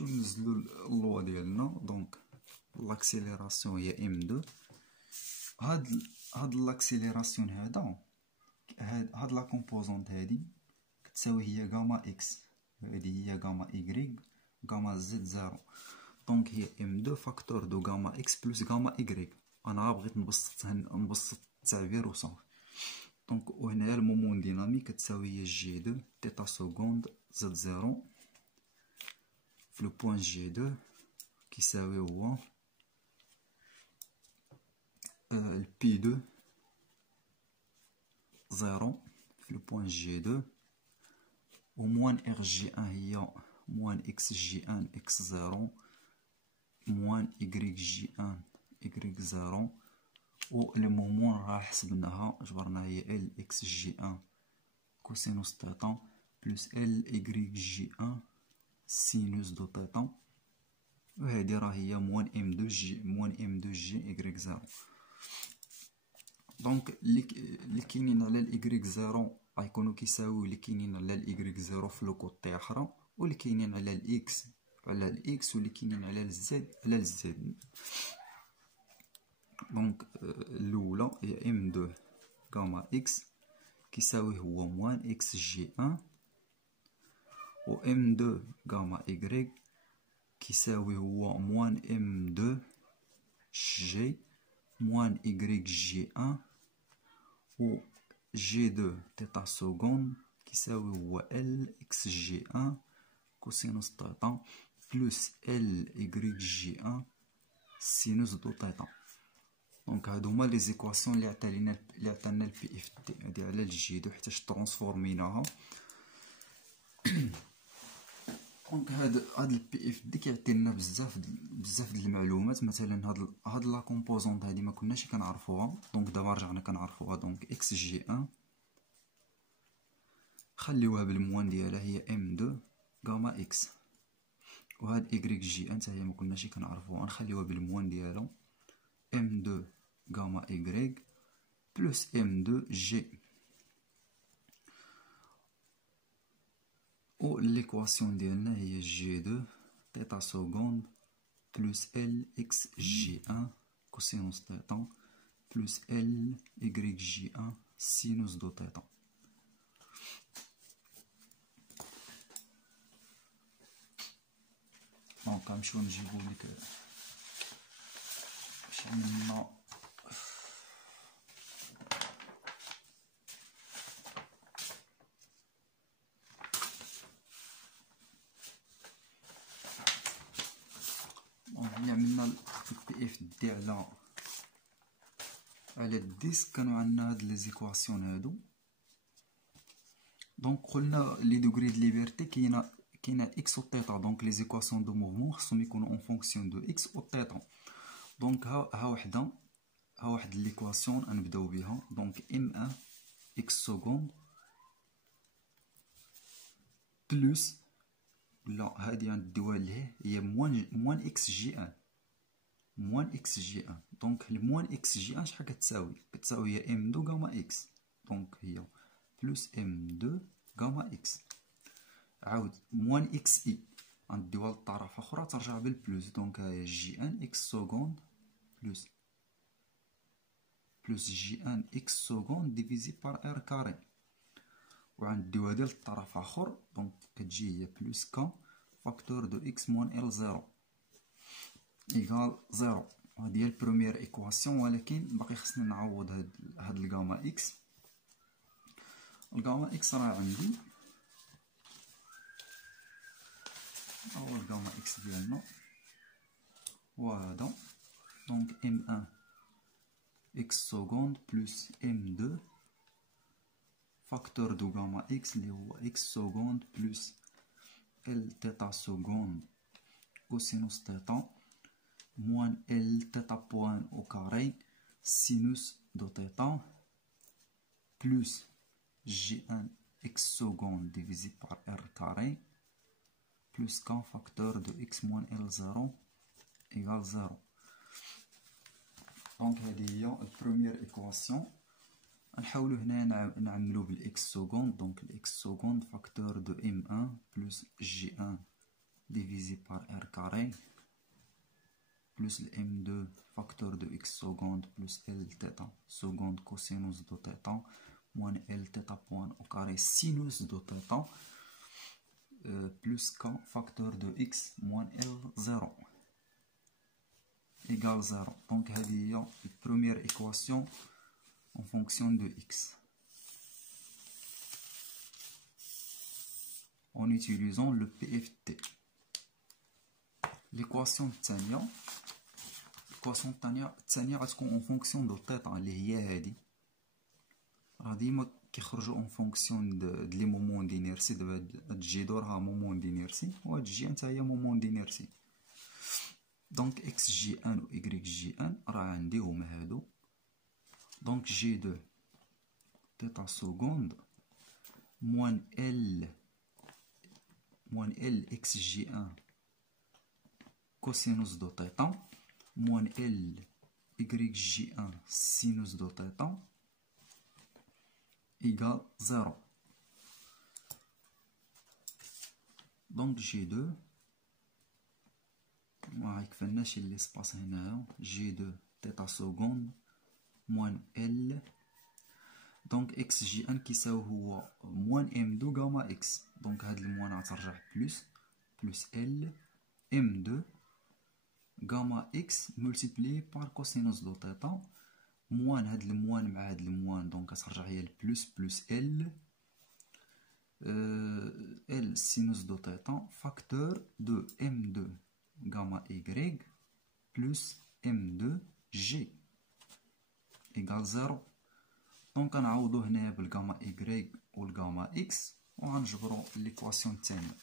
نمشيو ننزلو اللوا ديالنا. دونك لاكسيليراسيون هي ام دو. هاد لاكسيليراسيون هاد لا كومبوزونت هادي كتساوي هي غاما اكس، هادي هي غاما ايغريك غاما زد زيرو. دونك هي ام دو فاكتور دو غاما اكس بلس غاما ايغريك. انا بغيت نبسط التعبير وصافي. دونك وهنايا المومون ديناميك كتساوي هي جي دو تيتا سكوند زد زيرو في لو بوان جي دو كيساوي هو البي دو زيرو في لو بوان جي دو، و موان ار جي ان هي موان اكس جي ان اكس زيرو موان ايغريك جي ان ايغريك زيرو، و المومون راه حسبناها جبرناها هي ال اكس جي ان كوسينوس تيتا بلس ال ايغريك جي ان سينوس دو تيتا، و هادي راه هي موان ام دو جي ايغريك زيرو. دونك اللي كاينين على الايغريك زيرو غيكونو كيساويو اللي كاينين على الايغريك زيرو في لو كوتي اخرى، واللي كاينين على الاكس واللي كاينين على الزد دونك الاولى هي ام دو غاما اكس كيساوي هو موان اكس جي ان، و ام دو غاما ايغريك كيساوي هو موان ام دو جي موان ايغريك جي ان، و جي دو تيتا سكوند كيساوي هو ال اكس جي ان كوسينوس تيتا بلس ال ايغريك جي ان سينوس دو تيتا. دونك هادو هما لي زيكواسيون اللي عطانا البي اف دي. هادي على الجي دو حيتاش ترونسفورميناها. دونك هاد البي اف دي كيعطينا بزاف د المعلومات. مثلا هاد لا كومبوزونط هادي ما كناش كنعرفوها، دونك دابا رجعنا كنعرفوها. دونك اكس جي ان خليوها بالموان ديالها هي ام دو غاما اكس، وهاد ايغريك جي ان حتى هي ما كناش كنعرفوها نخليوها بالموان ديالها ام دو غاما ايغريك بلس ام دو جي، و ليكواسيون ديالنا هي جي دو تيتا سكوند بلس ال اكس جي ان كوسينوس تيتا بلس ال ايغريك جي ان سينوس دو تيتا. دونك غنمشيو نجيبو ليك شي منا عملنا البي اف دي على الديسك. كانوا عندنا هاد لي زيكواسيون هادو. دونك قلنا لي دوغري د ليبرتي كاينه اكس و تيتا. دونك لي زيكواسيون دو موفمون خصهم يكونوا اون فونكسيون دو اكس و تيتا. دونك ها واحد ليكواسيون غنبداو بها. دونك ام ان اكس سكوند بلس لا هادي غنديوها لهيه هي موان اكس جي ان موان اكس جي ان. دونك الموان اكس جي ان شحال كتساوي هي ام دو غاما اكس. دونك هي بلس ام دو غاما اكس عاود موان اكس اي غنديوها للطرف اخرى ترجع بالبلس. دونك هي جي ان اكس سكوند بلس جي ان اكس سكوند ديفيزي بار ار كاري، و غنديوها هادي للطرف اخر. دونك كتجي هي بلس كا فاكتور دو اكس موان ال زيرو ايكال زيرو. هادي هي البروميير ايكواسيون، ولكن باقي خصنا نعوض هاد الغاما اكس. الغاما اكس راه عندي هو الغاما اكس ديالنا هو هذا. دونك ام ان اكس سكوند بلس ام دو فاكتور دو غاما اكس اللي هو اكس سكوند بلس ال تيتا سكوند كوسينوس تيتا موان ال تيتا بوان او كاري سينوس دو تيتا بلس جي ان اكس سكوند ديفيزي بار ار كاري بلس كا فاكتور دو اكس موان ال زيرو ايكال زيرو. دونك هادي هي البروميير ايكواسيون. نحاولو هنا نعملو بالاكس سكوند. دونك الاكس سكوند فاكتور دو ام ان بلس جي ان divisé par R carré plus le M2 facteur de X seconde plus L θ seconde cosinus de θ moins L θ point au carré sinus de θ plus K facteur de X moins L0 égale 0. Donc, c'est la première équation en fonction de X. En utilisant le PFT. L'équation الثانية غتكون en fonction de θ اللي هي هادي. راه ديما كيخرجوا en fonction de لي مومون دينيرسي. دابا هاد الجي دو راها مومون دينيرسي وهاد الجي نتا هي مومون دينيرسي. دونك اكس جي ان و ايكغيك جي ان راه عندي هما هادو. دونك جي دو تيتا سكوند موان ال اكس جي ان كوسينوس دو تيتا موان ال ايكغيك جي ان سينوس دو تيتا égal 0. Donc G2 ما يكفلناش l'espace هنايا G2 تيتا سكوند موان L دونك اكس جي ان كيساوي هو موان ام2 غاما اكس. دونك هاد الموان غترجع بلوس ال ام2 غاما اكس مولتيبلي بار كوسينوس دو تيتا موان هاد الموان مع هاد الموان دونك غترجع هي بلوس ال ال سينوس دو تيتا فاكتور دو ام2 غاما y بلوس ام2 جي ايكال 0. دونك غنعوضو هنايا بالغاما y والغاما x وغنجبرو ليكواسيون الثانية.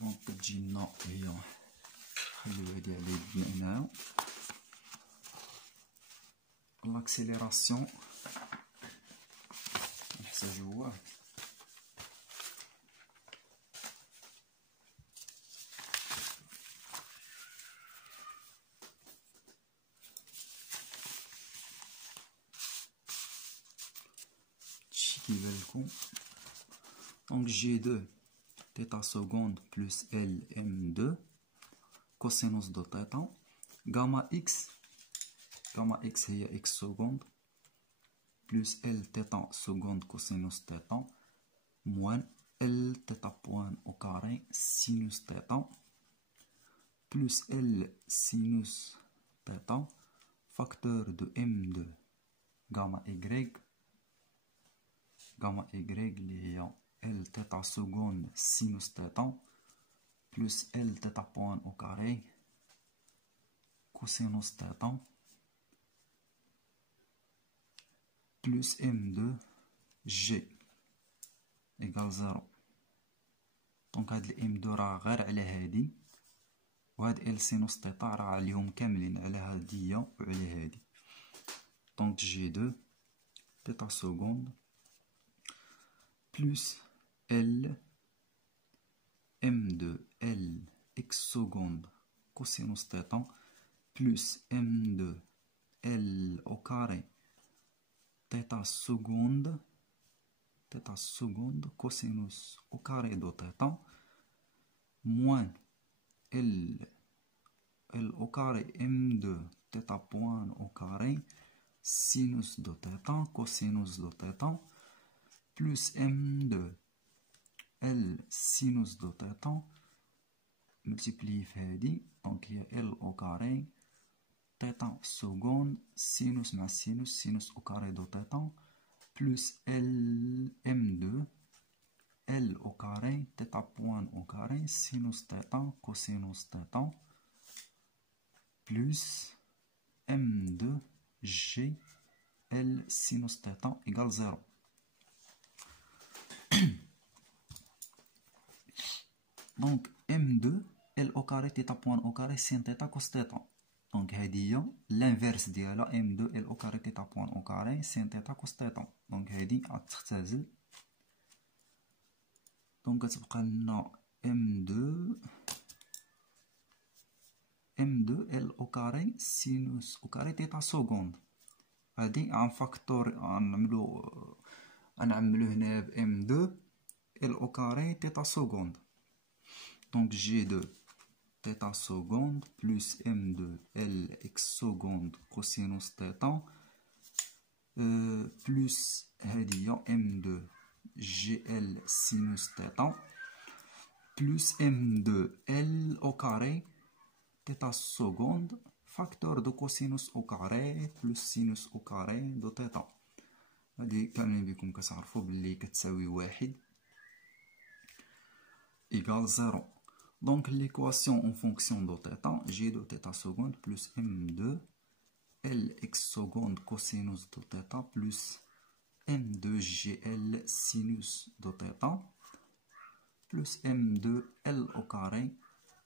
دونك كتجينا هي نخليو هادي على يدنا هنايا لاكسيليراسيون نحتاجوه كيبان. دونك جي دو تيتا سكوند بلس ال ام دو كوسينوس دو تيتا غاما اكس هي اكس سكوند بلس ال تيتا سكوند كوسينوس تيتا موان ال تيتا بوان او كاري سينوس تيتا بلس ال سينوس تيتا فاكتور دو ام دو غاما y اللي هي ال تيتا سكوند سينوس تيتا بلس ال تيتا بوان او كاري كوسينوس تيتا بلس ام دو جي ايكال 0. دونك هاد الام دو راه غير على هادي وهاد ال سينوس تيتا راه عليهم كاملين على هادية وعلى هادي. دونك جي دو تيتا سكوند plus L M2 L x seconde cosinus θ plus M2 L au carré θ seconde cosinus au carré de θ moins L au carré M2 θ point au carré sinus de θ cosinus de θ plus M2 L sinus de θ multiplié في هادي دونك هي L au carré θ seconde sinus مع sinus au carré de θ plus L M2 L au carré θ point au carré sinus θ cosinus θ plus M2 G L sinus θ égale 0. Donc M2 L au carré θ point au carré sin θ cos θ. Donc هادي هي l'inverse ديالها M2 L au carré θ point au carré sin θ cos θ. Donc هادي غتختزل. دونك كتبقى لنا M2 L au carré sinus au carré θ seconde هادي غنعملو هنا ب M2 L au carré θ seconde. Donc G2 θ seconde plus M2 L x seconde cosinus θ plus هادي M2 GL sinus θ plus M2 L au carré θ seconde facteur de cosinus au carré plus sinus au carré de θ. هادي كاملين بكم كتعرفوا بلي كتساوي 1 égale 0. Donc l'équation en fonction de θ, G2 θ seconde plus M2 Lx seconde cosinus de θ plus M2 GL sinus de θ plus M2 L au carré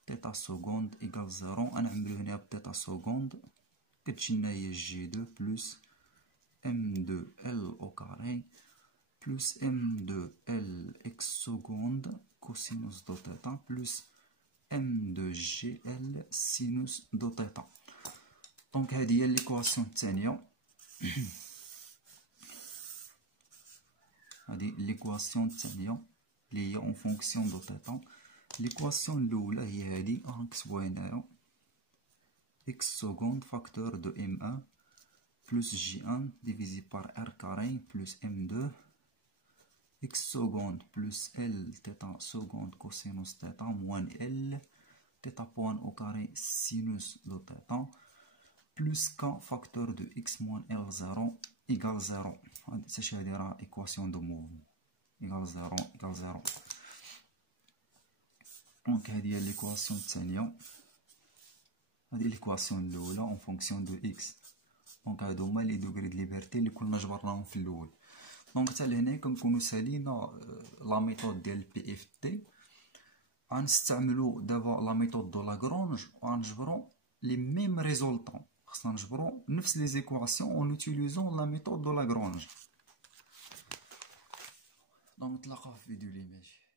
θ seconde égale 0. غنعملو هنا ب θ seconde كتجينا هي G2 plus M2 L au carré plus M2 Lx seconde cosinus de θ plus M2 GL sinus de θ. دونك هذه هي ليكواسيون الثانية. هذه ليكواسيون الثانية اللي هي اون فونكسيون دو θ. ليكواسيون الأولى هي هذه غنكتبوها هنايا x seconde facteur de M1 plus J1 divisé par R carré plus M2 x seconde plus L θ seconde cosinus θ moins L θ point au carré sinus de θ plus K facteur de x moins L0 égale 0. هادي راه équation de mouvement égale 0 égale 0. دونك هادي هي l'équation الثانية. هادي l'équation الأولى en fonction de x. دونك هادو هما لي دوغري د ليبرتي اللي كنا جبرناهم في الأول. دونك حتى لهنا كنكونو سالينا لا ميثود ديال بي اف تي. غنستعملو دابا لا ميثود دو لاغرونج وغنجبرو لي ميم ريزولطون. خصنا نجبرو نفس لي زيكواسيون اون اوتيليزون لا ميثود دو لاغرونج. دونك نتلاقاو في فيديو اللي ماشي.